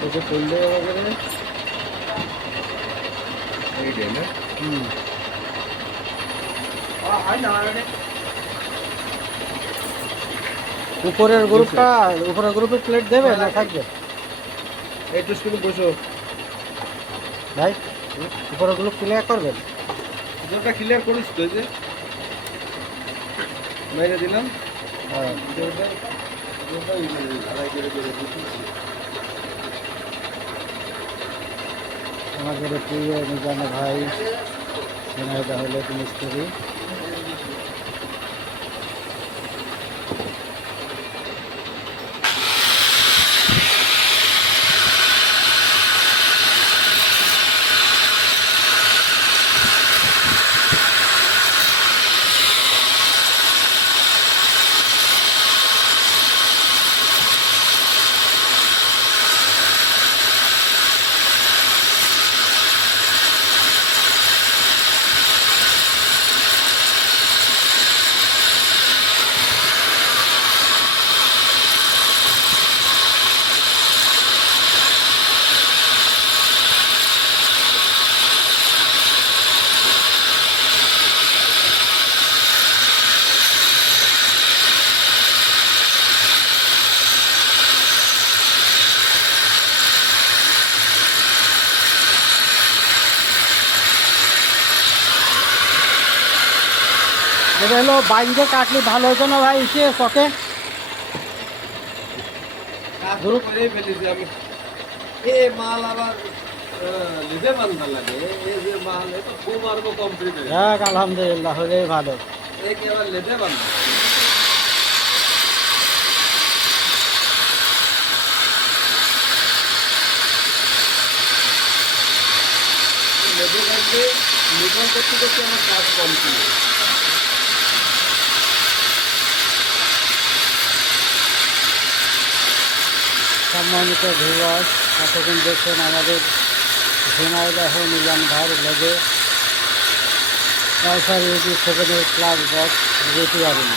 কিছু করলে वगैरह উপরের গ্রুপে প্লেট দেবে না থাকবে? একটু স্কুলে বসো ভাই, উপরের গ্রুপ ক্লিয়ার করবেন? ওটা ক্লিয়ার করিস তো, যে মেরে দিলাম। হ্যাঁ, আমাদের প্রিয় নিজাম ভাই ঝিনাইদহ হলে মিস্ত্রি। এটা হলো বাইন্দে কাটলে ভালো হতো না ভাই, এসে শখে গ্রুপ করেই ফেলেছি আমি। এ মাল আবার লিজে বান্ধা লাগে, এই যে মাল এটা খুব আরব কমপ্লিট হয়ে গেছে। যাক আলহামদুলিল্লাহ, হলেই ভালো। এই কি আবার লেদে বান্ধা লেদে বান্ধে নিকল করতে করতে আমার কাজ কম ছিল। সম্মানিত ভিউয়ার্স, এতক্ষণ দেখছেন আমাদের ঝিনাইদহ নিজাম ভাইয়ের ব্লগে 7 ক্লাস বক্স রিপেয়ারিং।